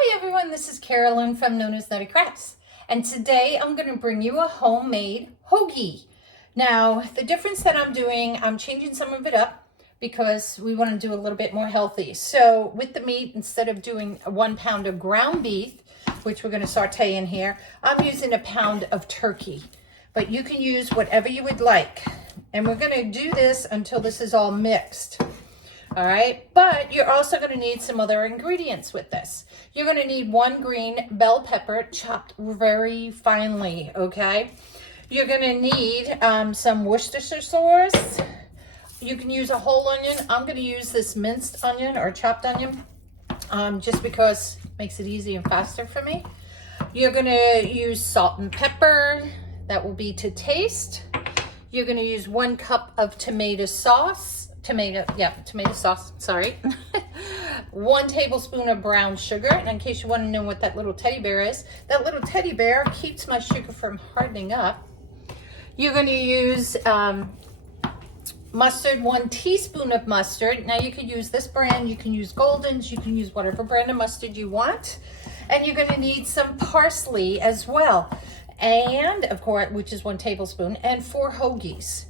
Hi everyone, this is Carolyn from Known as Nutty Crafts, and today I'm going to bring you a homemade hoagie. Now, the difference that I'm doing, I'm changing some of it up because we want to do a little bit more healthy. So with the meat, instead of doing 1 pound of ground beef, which we're going to saute in here, I'm using a pound of turkey. But you can use whatever you would like. And we're going to do this until this is all mixed. All right, but you're also going to need some other ingredients with this. You're going to need 1 green bell pepper chopped very finely, okay? You're going to need some Worcestershire sauce. You can use a whole onion. I'm going to use this minced onion or chopped onion just because it makes it easy and faster for me. You're going to use salt and pepper. That will be to taste. You're going to use 1 cup of tomato sauce. Tomato sauce, sorry. 1 tablespoon of brown sugar. And in case you want to know what that little teddy bear is, that little teddy bear keeps my sugar from hardening up. You're going to use mustard, 1 teaspoon of mustard. Now you can use this brand, you can use Golden's, you can use whatever brand of mustard you want. And you're going to need some parsley as well. And of course, which is 1 tablespoon, and 4 hoagies.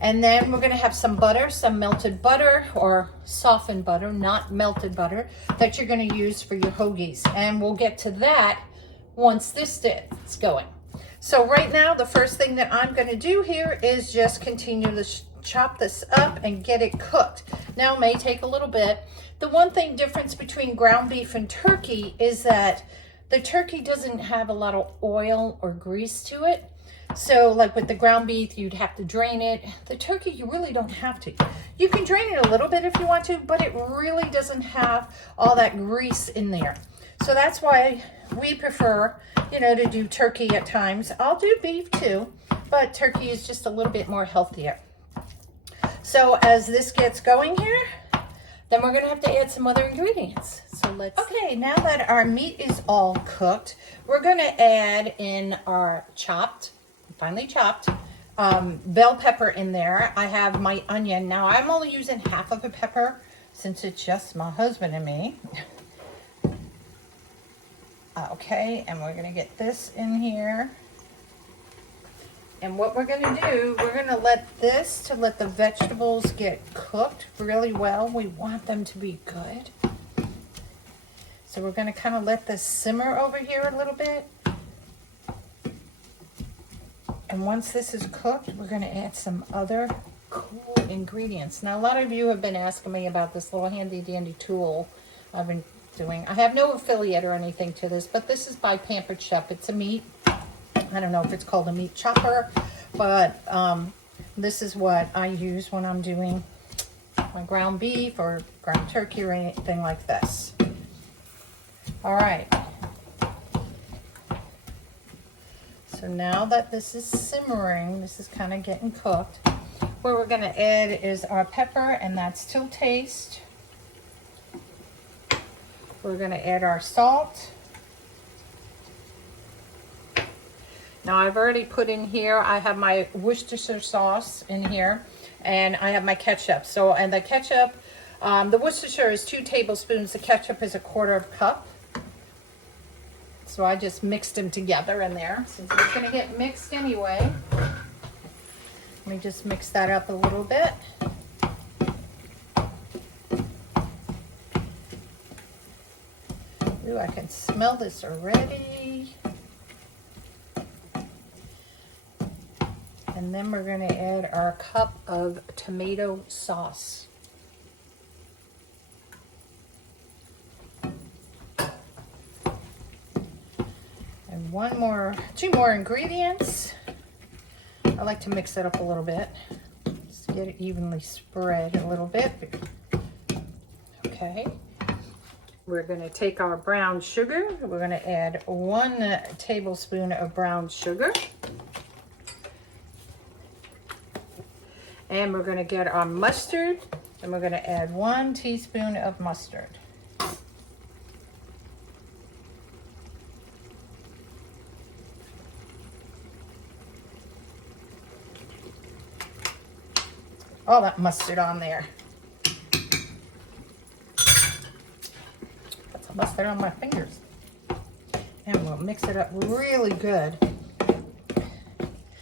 And then we're going to have some butter, some melted butter or softened butter, not melted butter, that you're going to use for your hoagies. And we'll get to that once this is going. So right now, the first thing that I'm going to do here is just continue to chop this up and get it cooked. Now, it may take a little bit. The one thing difference between ground beef and turkey is that the turkey doesn't have a lot of oil or grease to it. So like with the ground beef, you'd have to drain it. The turkey, you really don't have to. You can drain it a little bit if you want to, but it really doesn't have all that grease in there. So that's why we prefer, to do turkey at times. I'll do beef too, but turkey is just a little bit more healthier. So as this gets going here, then we're going to have to add some other ingredients. So okay, now that our meat is all cooked, we're going to add in our finely chopped bell pepper in there. I have my onion. Now I'm only using half of a pepper since it's just my husband and me. Okay, and we're going to get this in here. And what we're going to do, we're going to let the vegetables get cooked really well. We want them to be good. So we're going to kind of let this simmer over here a little bit. And once this is cooked, we're going to add some other cool ingredients. Now, a lot of you have been asking me about this little handy dandy tool I've been doing. I have no affiliate or anything to this, but this is by Pampered Chef. It's a meat. I don't know if it's called a meat chopper, but this is what I use when I'm doing my ground beef or ground turkey or anything like this. All right. So now that this is simmering, this is kind of getting cooked, what we're going to add is our pepper, and that's to taste. We're going to add our salt. Now I've already put in here, I have my Worcestershire sauce in here, and I have my ketchup. And the ketchup, the Worcestershire is 2 tablespoons, the ketchup is 1/4 cup. So I just mixed them together in there. Since it's going to get mixed anyway, let me just mix that up a little bit. Ooh, I can smell this already. And then we're going to add our cup of tomato sauce. And 2 more ingredients. I like to mix it up a little bit. Just get it evenly spread a little bit. Okay. We're going to take our brown sugar. We're going to add 1 tablespoon of brown sugar. And we're going to get our mustard. And we're going to add 1 teaspoon of mustard. All that mustard on there. Put some mustard on my fingers. And we'll mix it up really good.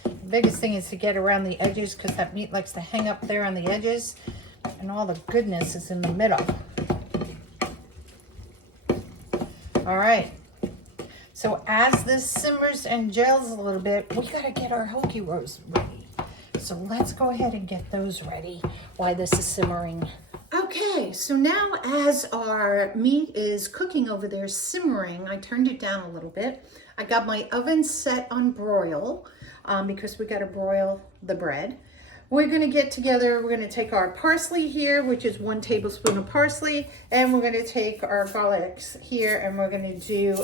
The biggest thing is to get around the edges because that meat likes to hang up there on the edges and all the goodness is in the middle. All right. So as this simmers and gels a little bit, we gotta get our hoagie rolls ready. So let's go ahead and get those ready while this is simmering. Okay, so now as our meat is cooking over there, simmering, I turned it down a little bit. I got my oven set on broil because we gotta broil the bread. We're gonna get together, we're gonna take our parsley here, which is 1 tablespoon of parsley, and we're gonna take our garlics here, and we're gonna do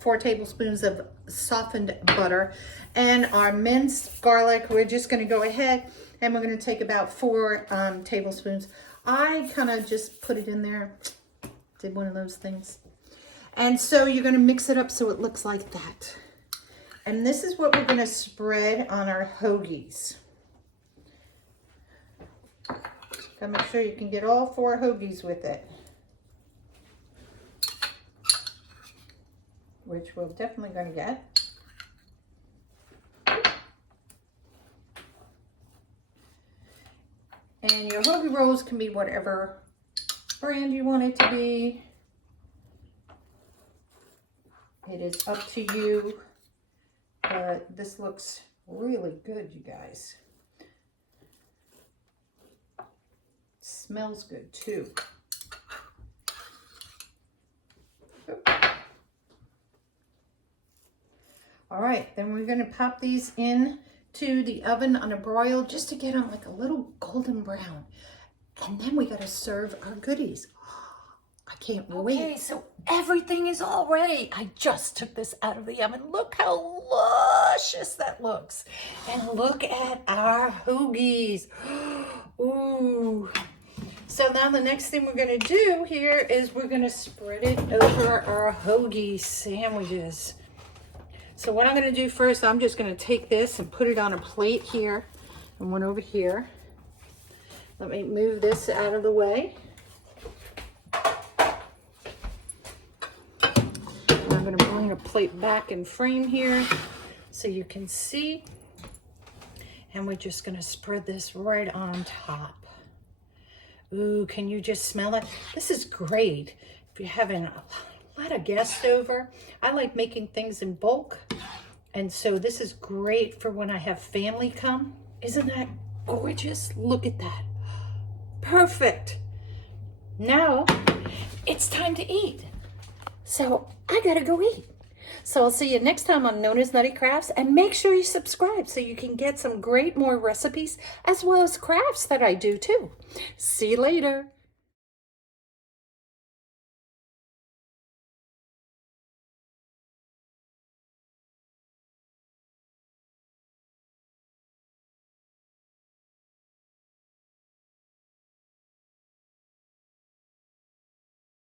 4 tablespoons of softened butter. And our minced garlic, we're just gonna go ahead and we're gonna take about 4 tablespoons. I kind of just put it in there, did one of those things. And so you're gonna mix it up so it looks like that. And this is what we're gonna spread on our hoagies. Gotta make sure you can get all 4 hoagies with it. Which we're definitely gonna get. And your hoagie rolls can be whatever brand you want it to be. It is up to you, but this looks really good, you guys. Smells good too. All right, then we're gonna pop these in to the oven on a broil just to get them like a little golden brown. And then we gotta serve our goodies. I can't wait. Okay, so everything is all ready. I just took this out of the oven. Look how luscious that looks. And look at our hoagies. Ooh. So now the next thing we're gonna do here is we're gonna spread it over our hoagie sandwiches. So what I'm gonna do first, I'm just gonna take this and put it on a plate here and one over here. Let me move this out of the way. And I'm gonna bring a plate back in frame here so you can see. And we're just gonna spread this right on top. Ooh, can you just smell it? This is great if you're having a lot of guests over. I like making things in bulk. And so this is great for when I have family come. Isn't that gorgeous? Look at that. Perfect. Now it's time to eat. So I gotta go eat. So I'll see you next time on Nona's Nutty Crafts, and make sure you subscribe so you can get some great more recipes as well as crafts that I do too. See you later.